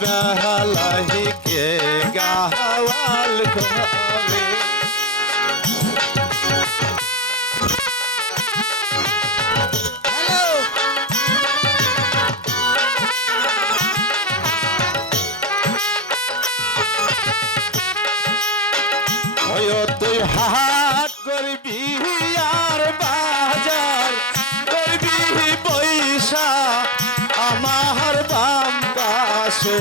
বেলাহিকে গাওয়াল করে তুই হাট করবি আর বাজার করবি পয়সা আমার বাম পাশে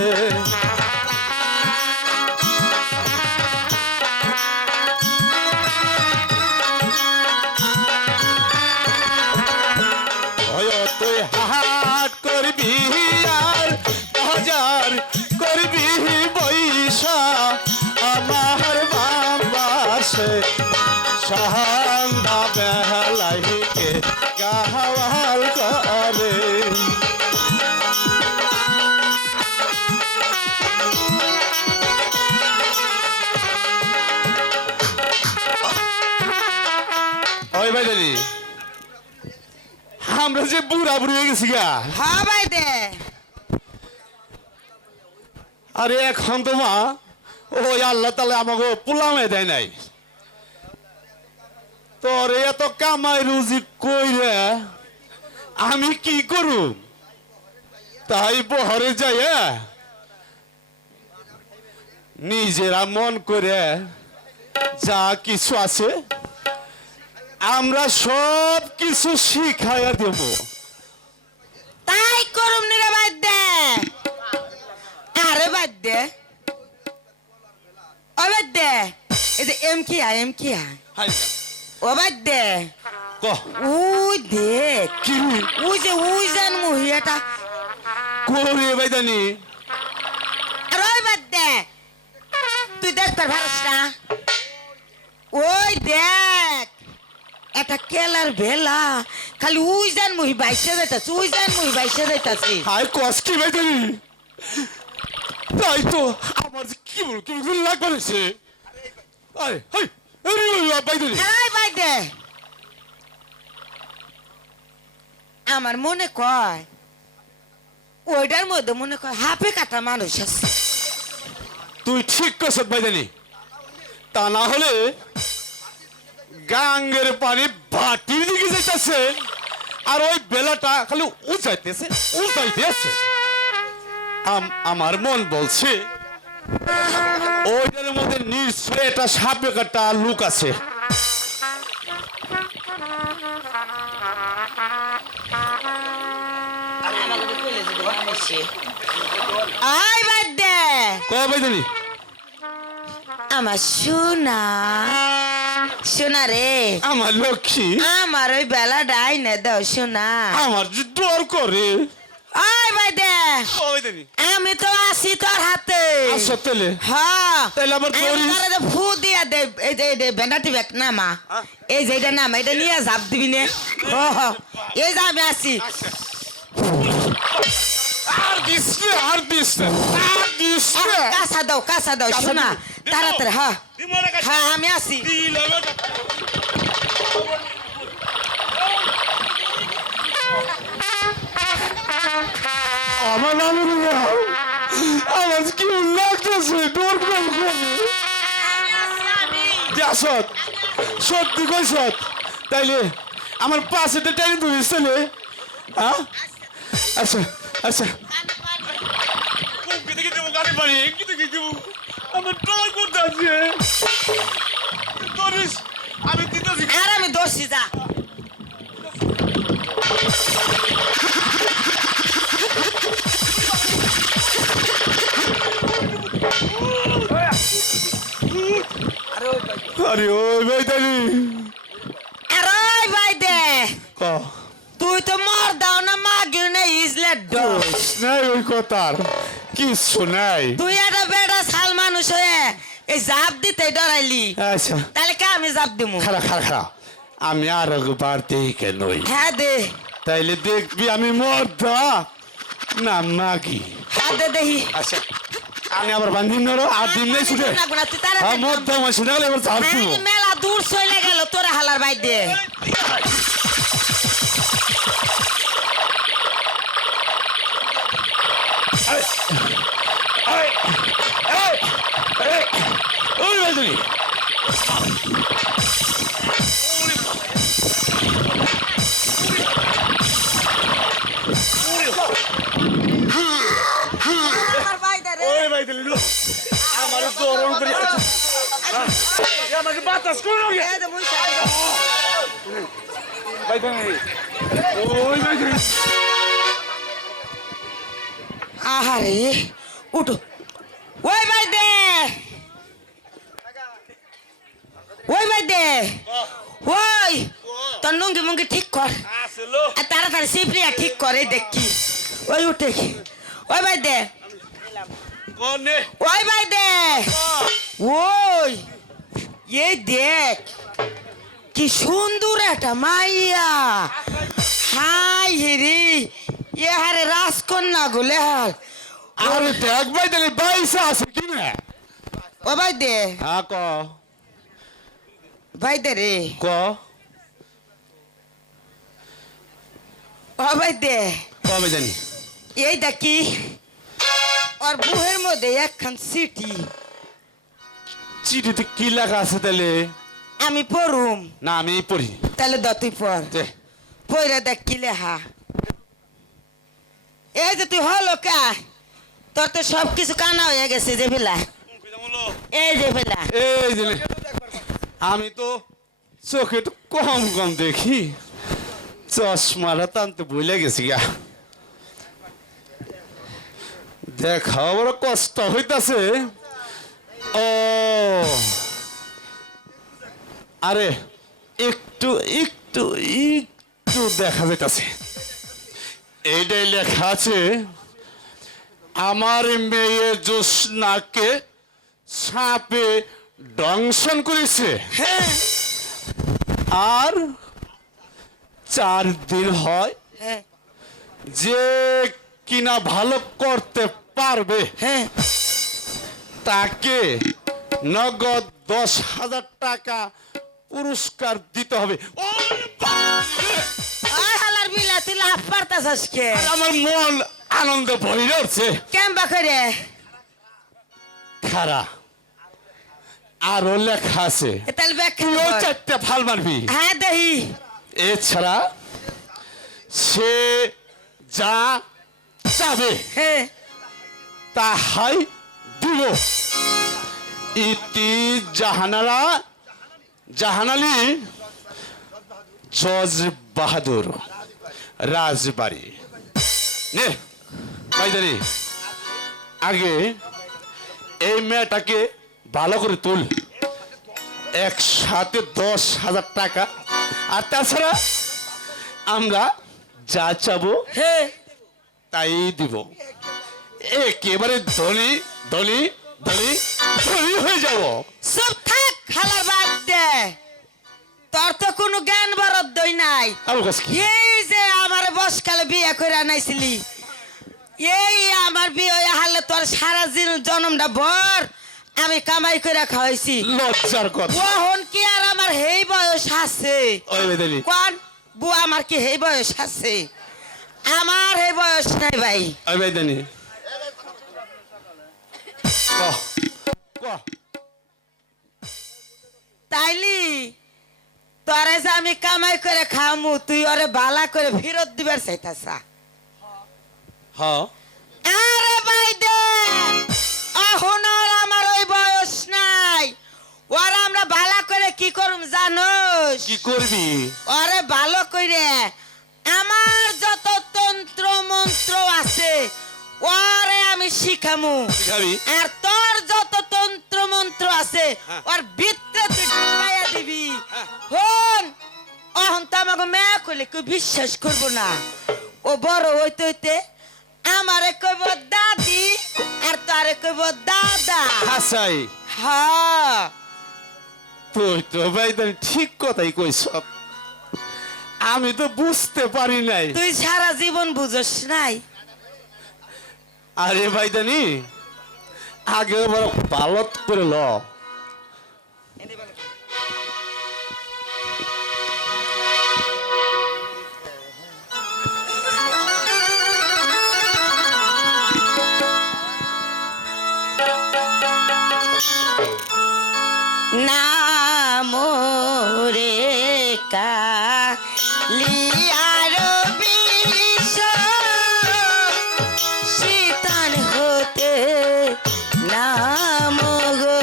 তুই হাট করবি আর বাজার করবি পয়সা আমার বাম পাশে সাহান্দা বেলাহিকে গাওয়াল করে ওই ভাই দাদি আমরা যে বুড়া বুড়ি হয়ে গেছি গা হ্যাঁ ভাই দে আরে এখন তো মা ওই আল্লাহ তাআলা আমাকে পোলামে দেয় নাই তোর এত কামাই রুজি কইরে আমি কি করু তাই বহরে যাই নিজেরা মন করে যা কিছু আছে আমরা সব কিছু শিখাইয়া দেব তাই করুম নি রে ভাই দে আরে ভাই দে ও ভাই দে এই যে এম কি হাই ও ভাই দে ক ওই দেখ কি ওই জান মহিলাটা করে বাইদানি আর ওই বাদ দে তুই দেখতে পারিস না ওই দেখ এটা কেলার ভেলা খালি ওই জান মহি বাইসে যাইতাছে ওই জান মহি বাইসে যাইতাছে হাই কস কি বাইদানি তাই তো আমার যে কি বল কি লাগবে সে আরে হাই আরে বাইদানি আরে ভাই দে আমার মনে কয় ওইটার মধ্যে মনে কয় হাফে কাটা মানুষ আছে তুই ঠিক কইছ বাইদানি তা না হলে গাঙ্গের পানি বাটির দিকে যাইতাছে আর ওই বেলাটা খালি উচাইতেছে আমার মন বলছে ওইটার মধ্যে নিশ্চয় একটা সাপে কাটা লুক আছে আই বাদ দে কয় বাইদানি আমার সোনা সোনা রে আমার লক্ষ্মী আমার ওই বেলা ডাই না দাও সোনা আমার যে ডর করে আই ভাই দে বাইদানি আমি তো আছি তোর হাতে আসো তেলে হ্যাঁ তাইলে আবার ধরিস। ফু দিয়া দে এই যে ভেন্ডাটি ব্যাগ নামা এই যে এটা নামা এটা নিয়ে ঝাপ দিবি নে এই যে আমি আছি আর দিস কাঁচা দাও শোনা তাড়াতাড়ি হ্যাঁ হ্যাঁ আমি আছি আমার আমার কি লাগতেছে ডর সৎ সত্যি কই সৎ তাইলে আমার পাশে তো টাইম ধরিস তাহলে হ্যাঁ আচ্ছা আচ্ছা আমার ট্রাই করতে আছে আমি দিতেছি আর আমি দোষী যা আরে ওই ভাই দানি আরে ভাই দে ক তুই তো মর দাও না মাগিও না ইজলেট ডোস নাই ওই কথার কিছু নাই তুই একটা বেটা সাল মানুষ হয়ে এই জাপ দিতে ডরাইলি আচ্ছা তাহলে কে আমি জাপ দিমু খারা আমি আর একবার দেখে নই হ্যাঁ দে তাইলে দেখবি আমি মর্দা না মাগি হ্যাঁ দে দেখি আচ্ছা আমি আবার বান্ধিন নরো আর দিন নেই ছুটে হ্যাঁ মর্দা আমার ছুটে গেলে এবার চাপ দিব মেলা দূর চলে গেল তোরা হালার বাই দে ওই বাইদানি আমার বাইদা রে ওই বাইদানি আমার দরম করে আমাকে বাতাস করো এই যে বইসা বাইদানি ওই বাইদানি আহারে উঠো ওই বাইদে ওই বাইদে ওই তোর নুঙ্গি মুঙ্গি ঠিক কর আসলো আর তাড়াতাড়ি সিপ্রিয়া ঠিক করে দেখি ওই উঠে ওই বাইদে কোনে ওই বাইদে ওই এই দেখ কি সুন্দর একটা মাইয়া হাই হিরি এ হারে রাজকন্যা গুলে হার আরে দেখ বাইদানি বাইসা আছে কি না ও বাইদে হ্যাঁ ক বাইদে রে ক ও বাইদে ক বাইদানি এই দেখি ওর বুহের মধ্যে একখান সিটি চিঠিতে কি লেখা আছে তাহলে আমি পড়ুম না আমি পড়ি তাহলে তুই পড় দে পড়ে দেখ কি লেখা এই যে তুই হলো কা তোর তো সব কিছু কানা হয়ে গেছে যে বেলা এই যে বেলা এই যে নে। আমি তো চোখে একটু কম কম দেখি চশমাটা টানতে ভুলে গেছি গা দেখা বড় কষ্ট হইতাছে ও আরে একটু একটু একটু দেখা যাইতাছে এইটাই লেখা আছে আমার মেয়ে জ্যোৎস্নাকে সাপে দংশন করেছে হ্যাঁ আর 4 দিন হয় হ্যাঁ যে কিনা ভালো করতে পারবে হ্যাঁ তাকে নগদ 10,000 টাকা পুরস্কার দিতে হবে ওই হালার বিলা তুই লাভ পারতাছস কে আমার মন আনন্দে ভরে উঠছে কেমবা করে খারা আরো লেখা আছে তাহলে ব্যাখ্যা তুইও কর। 4টা ফাল মারবি হ্যাঁ দেহি এছাড়া সে যা চাবে হ্যাঁ তাহাই দিব ইতি জাহানারা জাহানালি জজ বাহাদুর রাজবাড়ি নে ভাইদারি আগে এই মেয়েটাকে ভালো করে তুল একসাথে 10,000 টাকা আর তাছাড়া আমরা যা চাবো হ্যাঁ তাই দিব একেবারে ধনী ধনী ধনী ধনী হয়ে যাব সব থাক হালার বাদ দে তোর তো কোনো জ্ঞান বরদ্দই নাই আমার কাছে কি এই যে আমার বসকালে বিয়ে করে আনাইছিলি এই আমার বিয়ে হয়ে হারলে তোর সারা জন্মটা ভর আমি কামাই করে খাওয়াইছি লজ্জার কথা ওহন কি আর আমার হেই বয়স আছে ওই বেদালি কোন বুয়া আমার কি হেই বয়স আছে আমার হেই বয়স নাই ভাই ওই বেদানি তাইলি তোরে যে আমি কামাই করে খামু তুই ওরে বালা করে ফেরত দিবার চাইতাছা হ্যাঁ আরে ভাই দে এখন আর আমার ওই বয়স নাই ওরা আমরা ভালো করে কি করুম জানোস কি করবি ওরে ভালো করে আমার যত তন্ত্র মন্ত্র আছে ওরে আমি শিখামু শিখাবি আর তোর যত তন্ত্র মন্ত্র আছে ওর ভিতরে তুই ঢুকাইয়া দিবি হন অহন তো আমাকে মেয়ে কইলে কেউ বিশ্বাস করবো না ও বড় হইতে হইতে আমারে কইব দাদি আর তারে কইব দাদা হাসাই হ্যাঁ তুই তো ভাইদানি ঠিক কথাই কইস আমি তো বুঝতে পারি নাই তুই সারা জীবন বুঝস নাই আরে ভাইদানি আগে বড় ভালো করে ল নাম রে কালিয়ার বিষ শীতান হতে নাম গো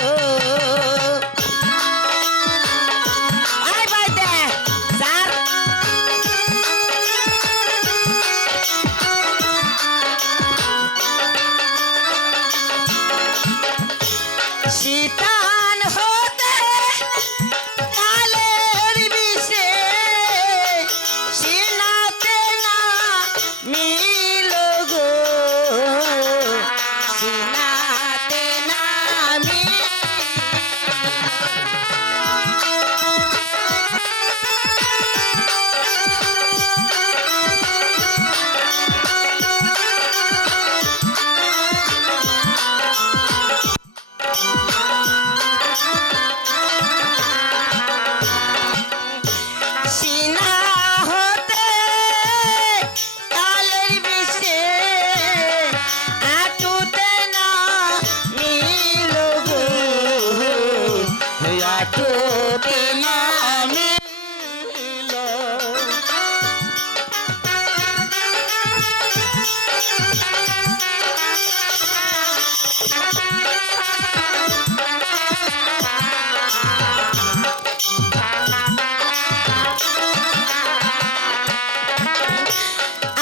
আয় ভাই দে স্যার শীতান হতে কালের বিষে সিনাতে না মিল গো সিনাতে না মিল সিনা হতে কালের বিষে আটুতে না মিল গো আটুতে না মিল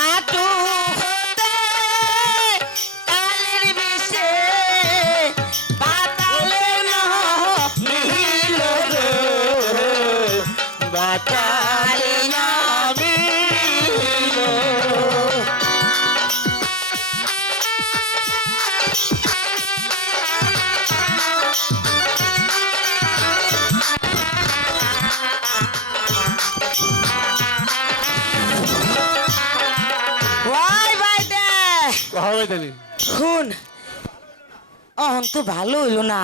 আটু হতে কালের বিষে পাতালে না মিল গো পাতালে না মিল ওই ভাই দে হবে তাহলে শুন অহন তো ভালো হইল না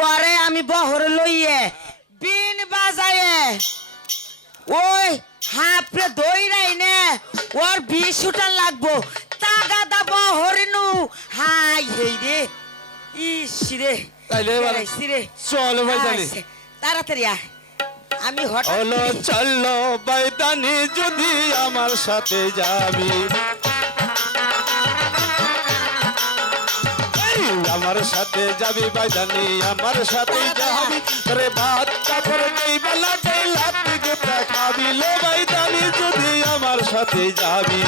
ওরে আমি বহরে লইয়ে বিন বাজায়ে ওই হাফরে দইরাই নে ওর 20টা লাগবো তাগাদা বহরে নু হাই হেই রে ইস রে তাইলে এবার রে চল ভাই তাহলে তাড়াতাড়ি আয় আমি হঠাৎ হলো করে- চলো বাইদানি যদি আমার সাথে যাবি এই, আমার সাথে যাবি বাইদানি আমার সাথে যাবি রে ভাত কাপড় নেই বেলাতে লাতি গোটা খাবি লে বাইদানি যদি আমার সাথে যাবি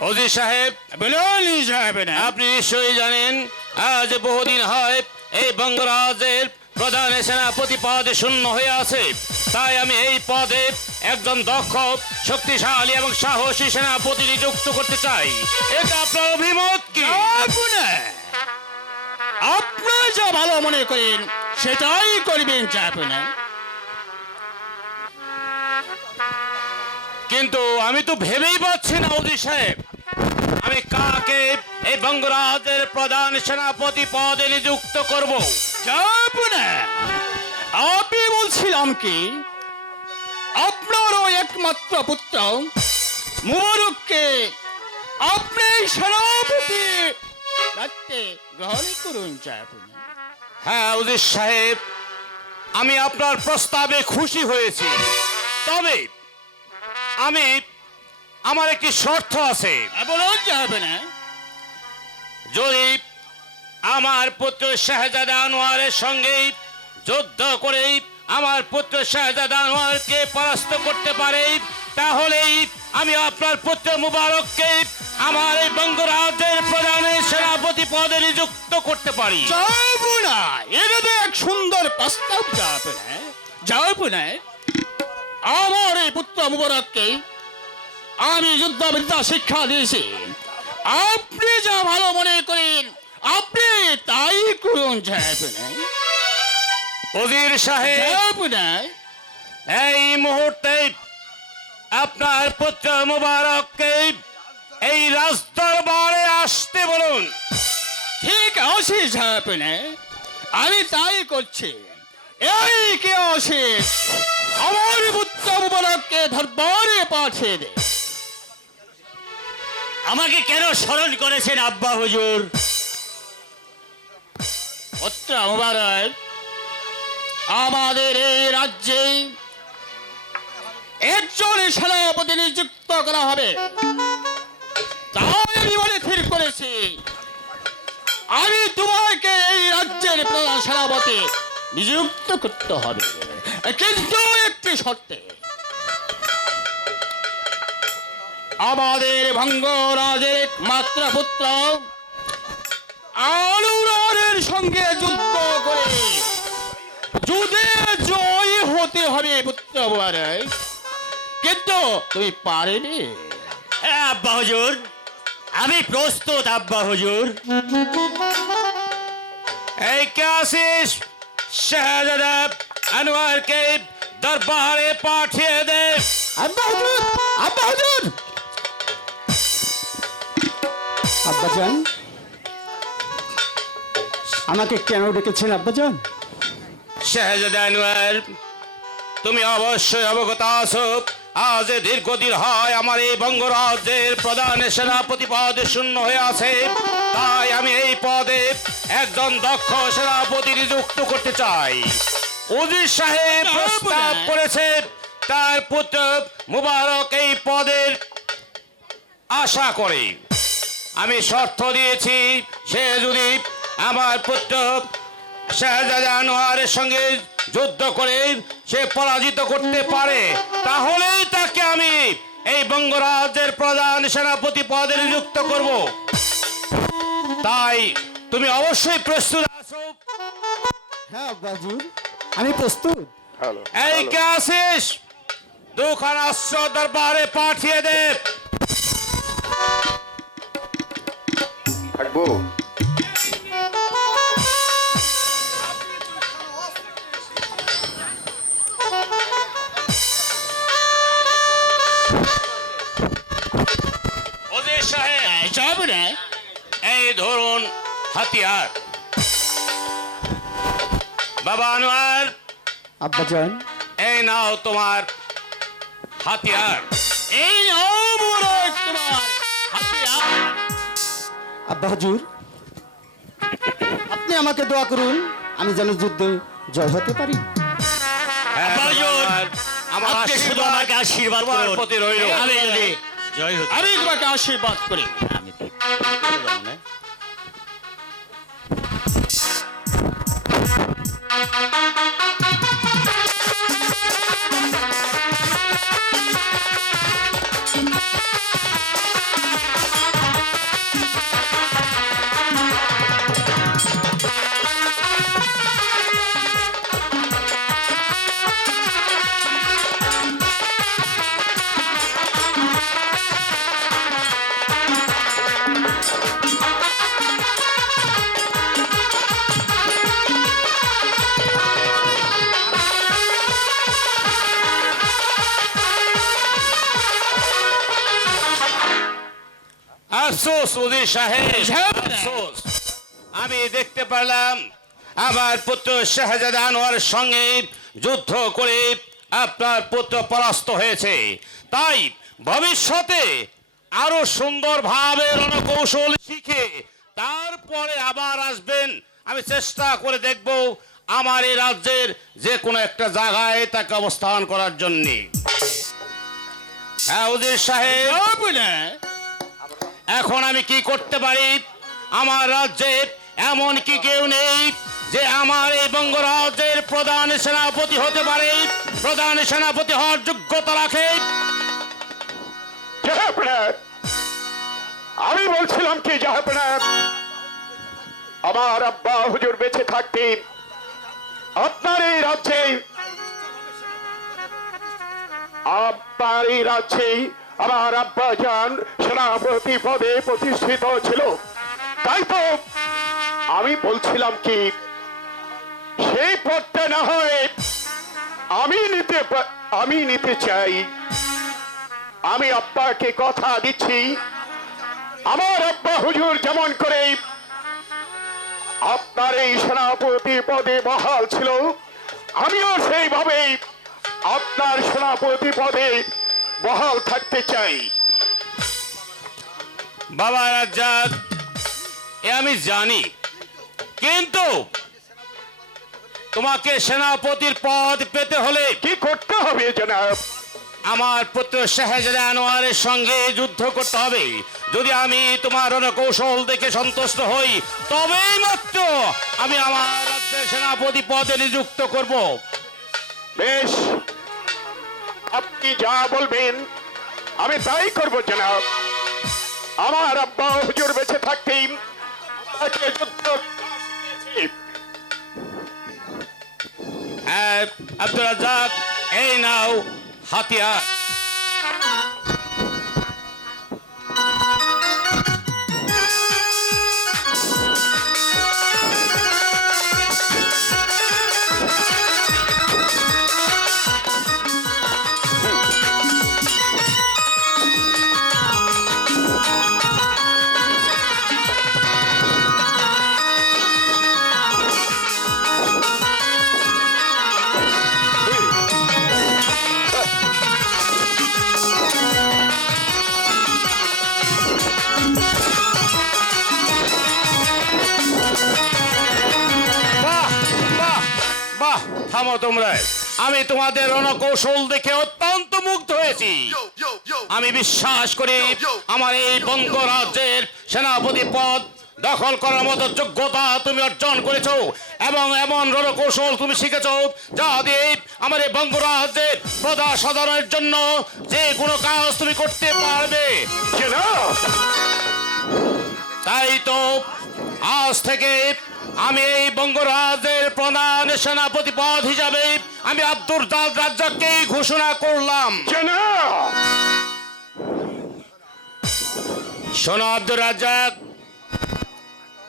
অজিত সাহেব বলুন সাহেব আপনি নিশ্চয়ই জানেন আজ বহুদিন হয় এই বঙ্গরাজ্যের প্রধান সেনাপতি পদে শূন্য হয়ে আছে তাই আমি এই পদে একজন দক্ষ শক্তিশালী এবং সাহসী সেনাপতি নিযুক্ত করতে চাই এটা আপনার অভিমত কি আপনার যা ভালো মনে করেন সেটাই করবেন চাপনা কিন্তু আমি তো ভেবেই পাচ্ছি না অজিত সাহেব আমি কাকে এই বঙ্গরাজ্যের প্রধান সেনাপতি পদে নিযুক্ত করব চাপনা আমি বলছিলাম কি আপনারও একমাত্র পুত্র মুবারককে আপনি সেনাপতি দায়িত্বে গ্রহণ করুন চাপনা হ্যাঁ অজিত সাহেব আমি আপনার প্রস্তাবে খুশি হয়েছি তবে আমি আমার একটি শর্ত আছে বলুন চাপনা যদি আমার পুত্র শাহজাদা আনোয়ারের সঙ্গে যুদ্ধ করে আমার পুত্র শাহজাদা আনোয়ারকে পরাস্ত করতে পারে তাহলেই আমি আপনার পুত্র মুবারককে আমার এই বঙ্গরাজ্যের প্রধান সেনাপতি পদে নিযুক্ত করতে পারি চাপনা এটা তো এক সুন্দর প্রস্তাব চাপনা চাপনা আমার এই পুত্র মুবারককে আমি যুদ্ধবিদ্যা শিক্ষা দিয়েছি আপনি যা ভালো মনে করেন আপনি তাই করুন চাপনা ওজির সাহেব চাপনা এই মুহূর্তে আপনার পুত্র মুবারককে এই রাজদরবারে আসতে বলুন ঠিক আছে চাপনা আমি তাই করছি এই কে আছে আমার পুত্র মুবারককে দরবারে পাঠিয়ে দে। আমাকে কেন স্মরণ করেছেন আব্বা হুজুর? পুত্র মুবারক, আমাদের এই রাজ্যে একজন সেনাপতি নিযুক্ত করা হবে। তাই আমি বলে স্থির করেছি, আমি তোমাকে এই রাজ্যের প্রধান সেনাপতি নিযুক্ত করতে হবে, কিন্তু একটি শর্তে। আমাদের ভঙ্গরাজের একমাত্র পুত্র আনুরারের সঙ্গে যুদ্ধ করে যুদ্ধে জয়ী হতে হবে পুত্র মুবারক। কিন্তু তুমি পারেনি। হ্যাঁ আব্বা হুজুর, আমি প্রস্তুত আব্বা হুজুর। এই কে আসিস? শাহজাদা আনোয়ারকে দরবারে পাঠিয়ে দে। আব্বা হুজুর, আব্বা হুজুর। আব্বাজান, আমাকে কেন ডেকেছেন আব্বাজান? শাহজাদা আনোয়ার, তুমি অবশ্যই অবগত আছো, আজ দীর্ঘদিন হয় আমার এই বঙ্গরাজ্যের প্রধান সেনাপতি পদ শূন্য হয়ে আছে। তাই আমি এই পদে একজন দক্ষ সেনাপতি নিযুক্ত করতে চাই। উজির সাহেব প্রস্তাব করেছে তার পুত্র মুবারক এই পদের আশা করে। আমি শর্ত দিয়েছি, সে যদি আমার পুত্র শাহজাদা আনোয়ারের সঙ্গে যুদ্ধ করে সে পরাজিত করতে পারে, তাহলেই তাকে আমি এই বঙ্গরাজ্যের প্রধান সেনাপতি পদে নিযুক্ত করব। তাই তুমি অবশ্যই প্রস্তুত আছো? হ্যাঁ আব্বাজুর, আমি প্রস্তুত। এই কে আসিস? দুখানা অস্ত্র দরবারে পাঠিয়ে দে। থাকবো। ওজির সাহেব, যাব না। এই ধরুন হাতিয়ার। বাবা আনোয়ার, আব্বাজান, এই নাও তোমার হাতিয়ার। এই মুবারক তোমার হাতিয়ার। আব্বা হুজুর, আপনি আমাকে দোয়া করুন, আমি যেন যুদ্ধে জয় হতে পারি। হ্যাঁ, আব্বা হুজুর, আমার আপনি শুধু আশীর্বাদ আমাকে আশীর্বাদ তোমার করুন। প্রতি রইল। আমি যদি জয় হতে আমি তোমাকে আশীর্বাদ করি। আমি তো জানি না। আফসোস উজির সাহেব, আফসোস। আমি দেখতে পারলাম আমার পুত্র শাহজাদা আনোয়ারের সঙ্গে যুদ্ধ করে আপনার পুত্র পরাস্ত হয়েছে। তাই ভবিষ্যতে আরো সুন্দরভাবে রণকৌশল শিখে তারপরে আবার আসবেন। আমি চেষ্টা করে দেখব আমার এই রাজ্যের যে কোনো একটা জায়গায় তাকে অবস্থান করার জন্য। হ্যাঁ উজির সাহেব, যাব না। এখন আমি কি করতে পারি? আমার রাজ্যে এমন কি কেউ নেই যে আমার এই বঙ্গরাজ্যের প্রধান সেনাপতি হতে পারে, প্রধান সেনাপতি হওয়ার যোগ্যতা রাখে? জাহাপনার, আমি বলছিলাম কি জাহাপনার, আমার আব্বা হুজুর বেঁচে থাকতে আপনার এই রাজ্যে আমার আব্বা জান সেনাপতি পদে প্রতিষ্ঠিত ছিল। তাই তো আমি বলছিলাম কি, সেই পদটা না হয় আমি নিতে চাই। আমি আব্বাকে কথা দিচ্ছি, আমার আব্বা হুজুর যেমন করে আপনার এই সেনাপতি পদে বহাল ছিল, আমিও সেইভাবেই আপনার সেনাপতি পদে বহাল থাকতে চাই। বাবা রাজ্জাক, এ আমি জানি, কিন্তু তোমাকে সেনাপতির পদ পেতে হলে কি করতে হবে জনাব? আমার পুত্র শাহজাদা আনোয়ারের সঙ্গে যুদ্ধ করতে হবে। যদি আমি তোমার রণকৌশল দেখে সন্তুষ্ট হই, তবেই মাত্র আমি আমার রাজ্যের সেনাপতি পদে নিযুক্ত করব। বেশ, আপনি যা বলবেন আমি তাই করব জনাব। আমার আব্বা হুজুর বেঁচে থাকতেই তাকে যুদ্ধ হ্যাঁ, আব্দুল রাজ্জাক, এই নাও হাতিয়ার। বাহ বাহ বাহ, থামো তোমরা। আমি তোমাদের রণকৌশল দেখে অত্যন্ত মুগ্ধ হয়েছি। আমি বিশ্বাস করি আমার এই বঙ্গ রাজ্যের সেনাপতি পদ দখল করার মতো যোগ্যতা তুমি অর্জন করেছো, এবং এমন রণকৌশল তুমি শিখেছো যা দিয়ে আমার এই বঙ্গ রাজ্যের প্রজা সাধারণের জন্য যে কোনো কাজ তুমি করতে পারবে। জনাব। তাই তো আজ থেকে আমি এই বঙ্গরাজ্যের প্রধান সেনাপতি পদ হিসাবে আমি আব্দুল রাজ্জাককে ঘোষণা করলাম। জনাব। শোনো আব্দুল রাজ্জাক,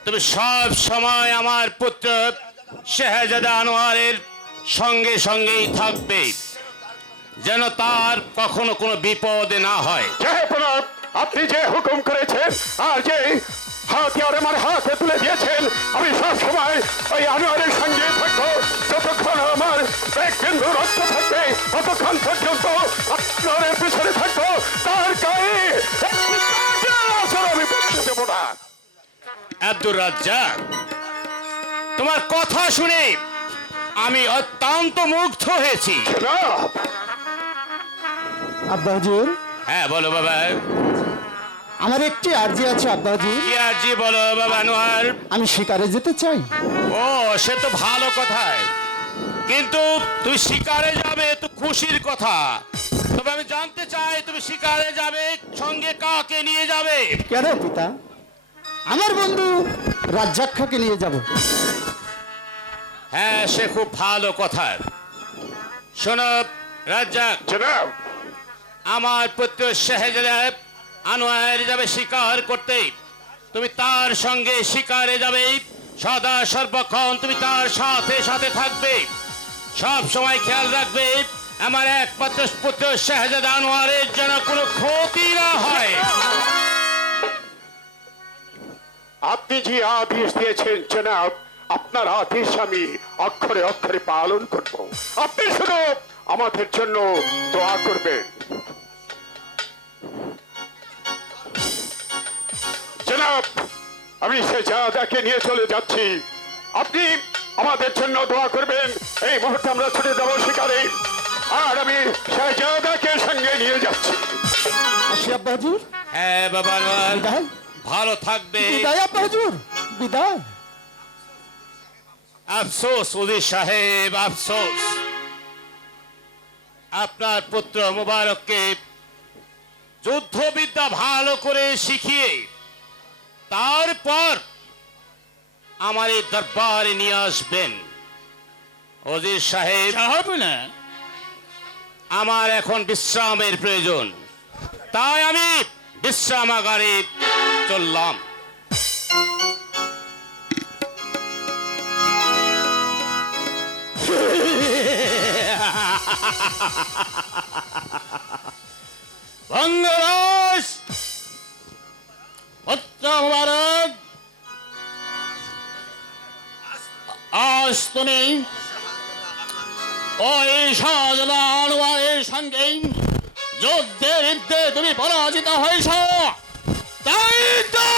তুমি সব সময় আমার পুত্র শাহজাদা আনোয়ারের সঙ্গে সঙ্গেই থাকবে, যেন তার কখনো কোনো বিপদে না হয়। জনাব, আপনি যে হুকুম করেছেন আর যে হাতিয়ার আমার হাতে তুলে দিয়েছেন, আমি সব সময় ওই আনোয়ারের সঙ্গে থাকবো। যতক্ষণ আমার এক বিন্দু রক্ত থাকবে ততক্ষণ পর্যন্ত আপনার পিছনে থাকবো। তার গায়ে একটি কাঁটার আঁচড় আমি পড়তে দেবো না। আব্দুল রাজ্জাক, তোমার কথা শুনে আমি অত্যন্ত মুগ্ধ হয়েছি। জনাব। আব্বা হুজুর, হ্যাঁ বলো বাবা। আমার একটি আর্জি আছে আব্বা হুজুর। কি আর জি বলো বাবা আনোয়ার। আমি শিকারে যেতে চাই। ও, সে তো ভালো কথাই, কিন্তু তুমি শিকারে যাবে তো খুশির কথা। তবে আমি জানতে চাই তুমি শিকারে যাবে, সঙ্গে কাকে নিয়ে যাবে? কেন পিতা? আমার বন্ধু রাজ্জাক খাঁকে নিয়ে যাব। হ্যাঁ, সে খুব ভালো কথা। শোনো রাজ্জাক, জনাব। আমার পুত্র শাহজাদা আনোয়ার যাবে শিকার করতে, তুমি তার সঙ্গে শিকারে যাবে। সদা সর্বক্ষণ তুমি তার সাথে সাথে থাকবে, সব সময় খেয়াল রাখবে আমার একমাত্র পুত্র শাহজাদা আনোয়ারের যেন কোনো ক্ষতি না হয়। আপনি যে আদেশ দিয়েছেন জনাব, আপনার আদেশ আমি অক্ষরে অক্ষরে পালন করব। আপনি শুধু আমাদের জন্য দোয়া করবেন। জনাব, আমি শাহজাদাকে নিয়ে চলে যাচ্ছি। আপনি আমাদের জন্য দোয়া করবেন। এই মুহূর্তে আমরা ছুটে যাবো শিকারে, আর আমি শাহজাদাকে সঙ্গে নিয়ে যাচ্ছি। আসি আব্বা হুজুর। হ্যাঁ বাবা আনোয়ার, বিদায়। ভালো থাকবে। বিদায় আব্বা হুজুর, বিদায়। আফসোস উজির সাহেব, আফসোস। আপনার পুত্র মুবারককে যুদ্ধবিদ্যা ভালো করে শিখিয়ে তারপর আমার এই দরবারে নিয়ে আসবেন। উজির সাহেব, যাবে না। আমার এখন বিশ্রামের প্রয়োজন, তাই আমি বিশ্রামাগারে চললাম। বঙ্গরাজ পুত্র মুবারক, আজ তুমি ওই শাহজাদা আনোয়ারের সঙ্গে যুদ্ধে তুমি পরাজিত হয়েছ, তাই তো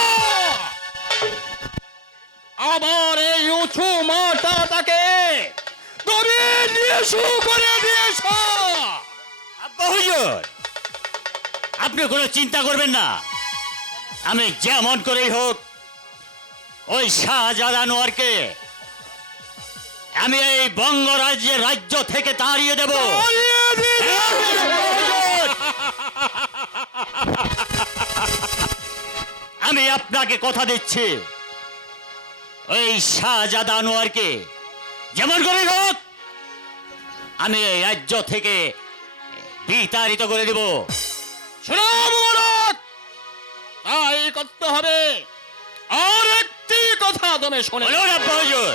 আবার এই উঁচু মাথাটাকে তুমি নিচু করে দিয়েছ। আব্বা হুজুর, আপনি কোনো চিন্তা করবেন না। আমি যেমন করেই হোক ওই শাহজাদা আনোয়ারকে আমি এই বঙ্গরাজ্যের রাজ্য থেকে তাড়িয়ে দেব। আমি আপনাকে কথা দিচ্ছি, ওই শাহজাদা আনোয়ারকে যেমন করে হোক আমি এই রাজ্য থেকে বিতাড়িত করে দেব। শোনো মুবারক, তাই করতে হবে। আর একটি কথা তুমি শোনো, বলুন আব্বা হুজুর।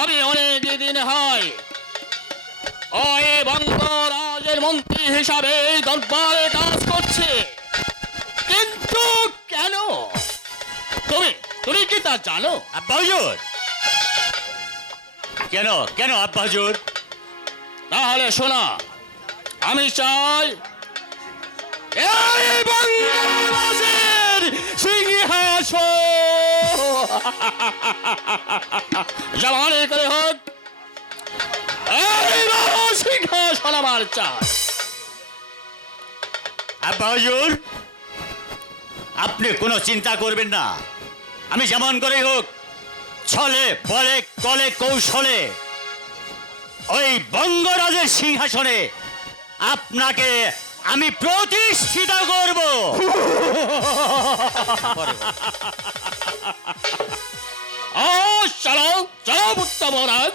আমি অনেক দিন হয় ওই বঙ্গরাজের মন্ত্রী হিসাবে এই দরবারে কাজ করছে, কিন্তু কেন তুমি তুমি কি তা জানো? আব্বা হুজুর, কেন কেন আব্বা হুজুর? তাহলে শোনা, আমি চাই এই বঙ্গরাজের সিংহাসন জমানে করে হোক, এই সিংহাসন আমার চাই। আব্বা হুজুর, আপনি কোনো চিন্তা করবেন না। আমি যেমন করে হোক ছলে বলে কলে কৌশলে ওই বঙ্গরাজের সিংহাসনে আপনাকে আমি প্রতিষ্ঠিত করব। ও চলো চলো পুত্র মহারাজ,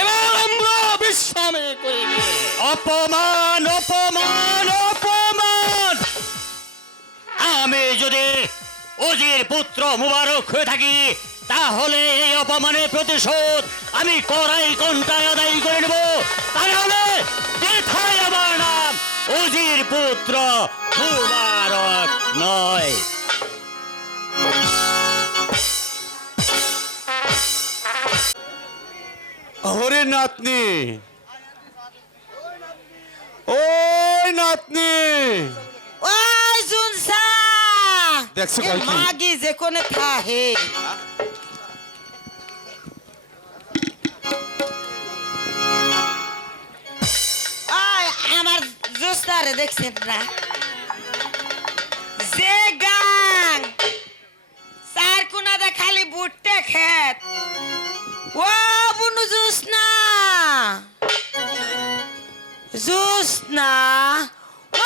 এবার আমরা বিশ্রামে করে নিই। অপমান অপমান অপমান! আমি যদি ওজির পুত্র মুবারক হয়ে থাকি তাহলে এই অপমানের প্রতিশোধ আমি কড়াই কণ্ঠায় আদায় করে নেব। তাহলে বৃথায় আমার নাম ওজির পুত্র মুবারক নয়। ওরে নাতনি, ওই নাতনি, ওই শুনছা দেখছো কয় কি? মাগি যে কোনে থাহে আমার জোস্তারে দেখছেন না, যে গাং চার কোনাতে খালি বুটতে খেত, ও বুনু জোসনা জোসনা,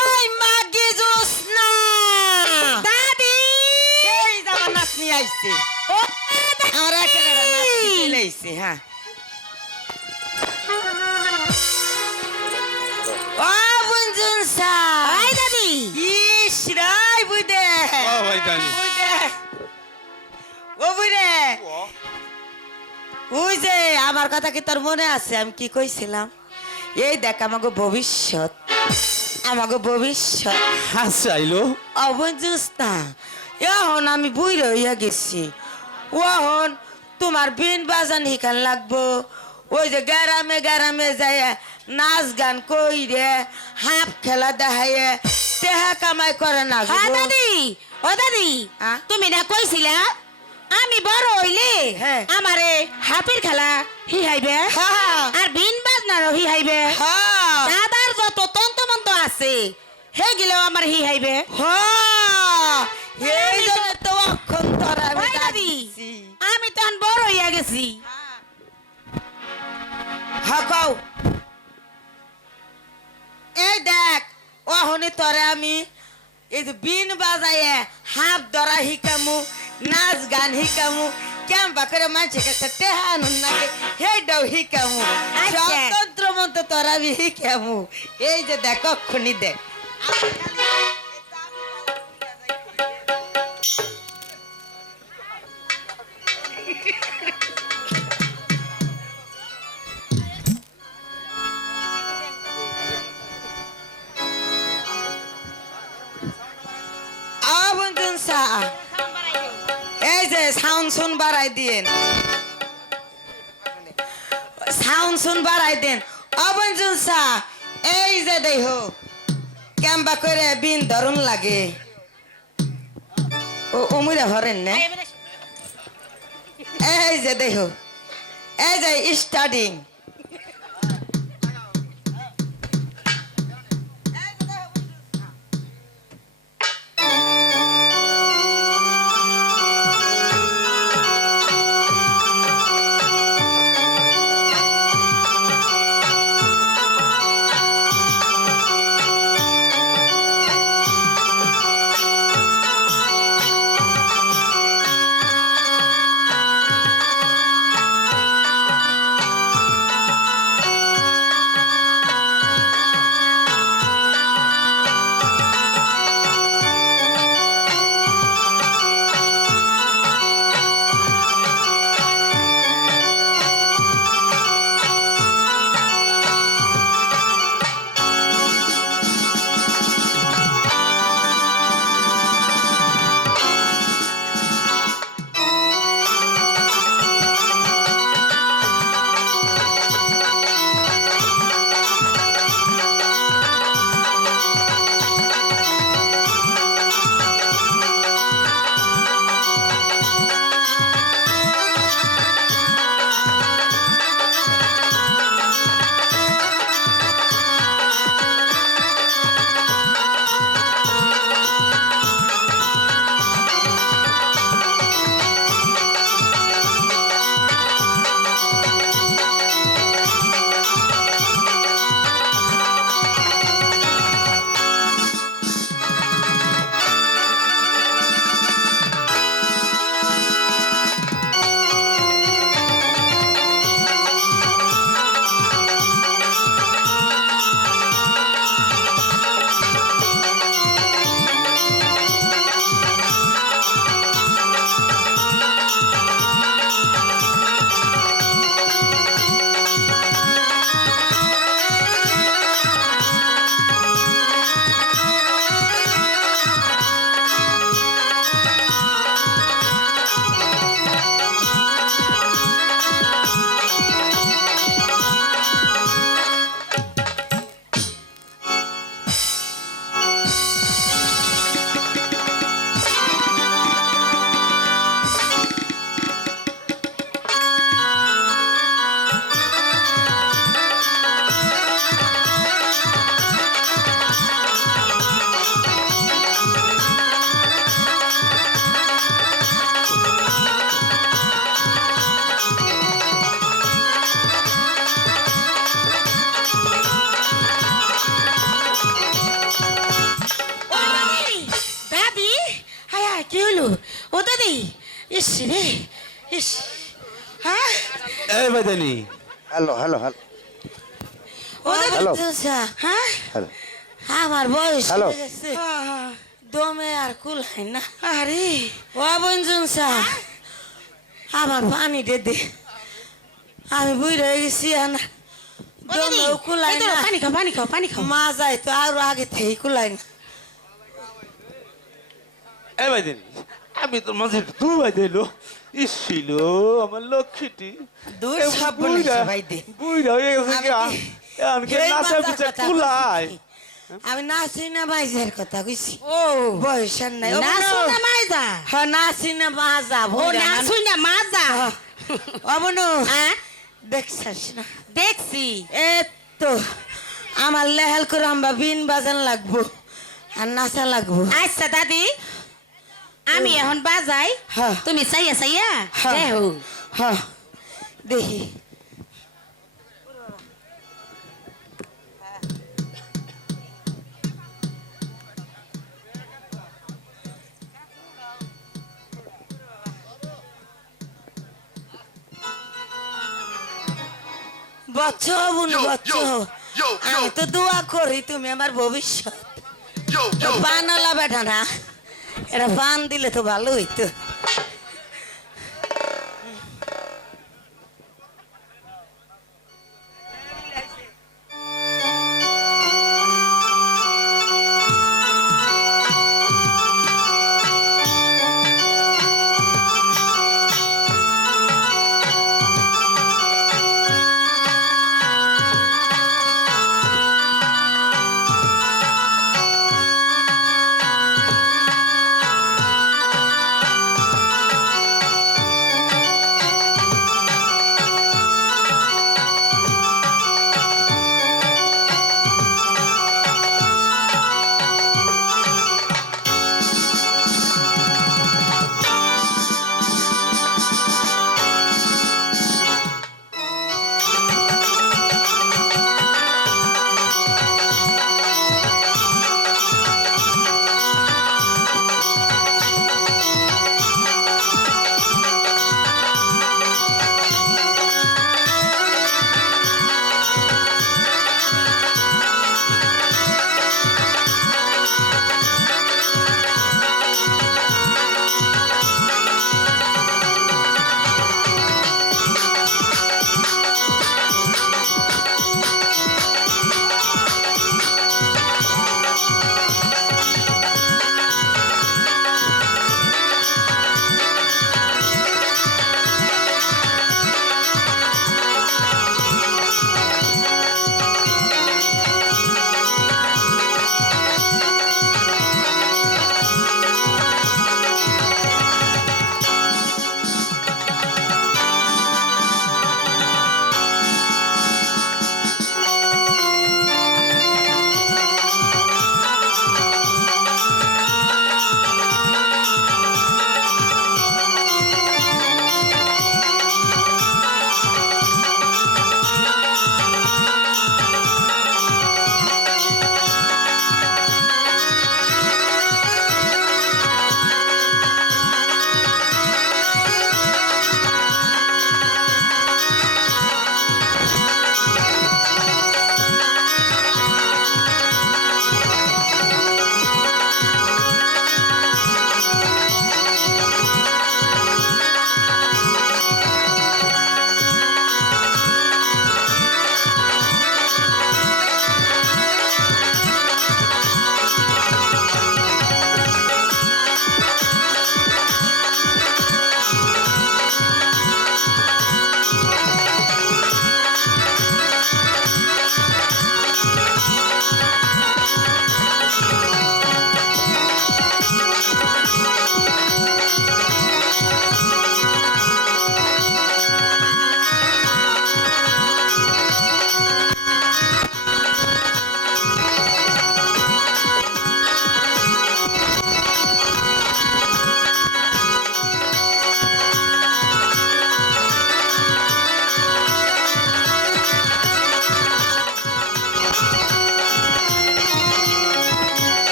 ওই মাগি জোসনা দাদি, এই আমার নাতনি আইছে, ও আমার একেবারে নাতনি চলে আইছে। হ্যাঁ ও বুনজুনসা, আই দাদি, ইস রাই বুইদে, ও ভাই জানি। বুইদে, ও বুইদে, ওই যে আমার কথা কি তোর মনে আছে আমি কি কইছিলাম? এই দেখ আমাকে ভবিষ্যৎ, আমাকে ভবিষ্যৎ হাসছে আইলো। অবঞ্জুস না, এখন আমি বুইরে হইয়া গেছি, ওহন তোমার বিন বাজান হিকান লাগবো, ওই যে গ্রামে গ্রামে যায় নাচ গান কইরে হাফ খেলা দেখাইয়ে টেহা কামাই করে না। দাদি, ও দাদি, হ্যাঁ? তুমি না কইছিলা আমি বড় হইলে হ্যাঁ। আমারে হাফের খেলা হিহাইবে হ্যাঁ। আর বিন বাজনারও হিহাইবে, হ্যাঁ দাদার যত তন্তমন্ত আছে হেগিলেও আমার হিহাইবে। হ্যাঁ, এই জন্য তো অক্ষণ তোরা আমি ওই দাদি, ডাকছি। আমি তখন বড় হইয়া গেছি। হ্যাঁ কও, এই দেখ অহনি তোরে আমি এই যে বিন বাজাইয়ে হাফ ধরা হিকামু, নাচ গান হিকামু, ক্যাম্পা করে মানুষের কাছে টেহানুন নাকি হেডাও হিকামু, আচ্ছা। স্বতন্ত্র মতো তোরা আমি হিকামু। এই যে দেখ অক্ষণি দেখ এই যে সাউন্ড শুন বাড়াই দিয়েন, সাউন্ড শুন বাড়াই দেন অবঞ্জন সা এই যে দেহ ক্যাম্বা করে বিন ধরুন লাগে ও উমুরা ভরেন না এই যে দেহ এই যে স্টার্টিং ও দাদি ইস রে ইস হ্যাঁ এই বেদানি হ্যালো হ্যালো হ্যালো ও দাদি হ্যালো হ্যাঁ হ্যালো আমার বয়স হ্যালো। হয়ে গেছে দমে আর কুলাই না আরে ও বঞ্জন সা আমার পানি দে দে আমি বুড়ো হয়ে গেছি না ও দাদি দমেও কুলাই এই তো না পানি খাও পানি খাও পানি খাও মা যায় তো আরো আগে থেকে কুলাই না এই বেদানি আমি তো মাঝে দুবাই দিলো ইসিল আমার লক্ষ্মীটি দূর এ সব বুইড়া, বলেছে ভাই দে বুইড়া হয়ে গেছে কি আমি আমাকে এই নাচা মাথার পিছে কথা কুলাই কইছি। আমি নাচি না বাইজের কথা কইছি ও বয়স আর নাই না শুনা মাইদা হ্যাঁ নাচি না মাজা ও না শুনা মাজা অবনু হ্যাঁ দেখছিস না দেখছি এ তো আমার লেহাল করে আমরা বিন বাজান লাগবো আর নাচা লাগবো আচ্ছা দাদি আমি এখন বাজাই হ্যাঁ। তুমি চাইয়া চাইয়া হ্যাঁ। দেখো হ্যাঁ দেখি বচ্চ বুনু বচ্চ আমি তো দোয়া করি তুমি আমার ভবিষ্যৎ বানালা বেটা না এটা পান দিলে তো ভালো হইতো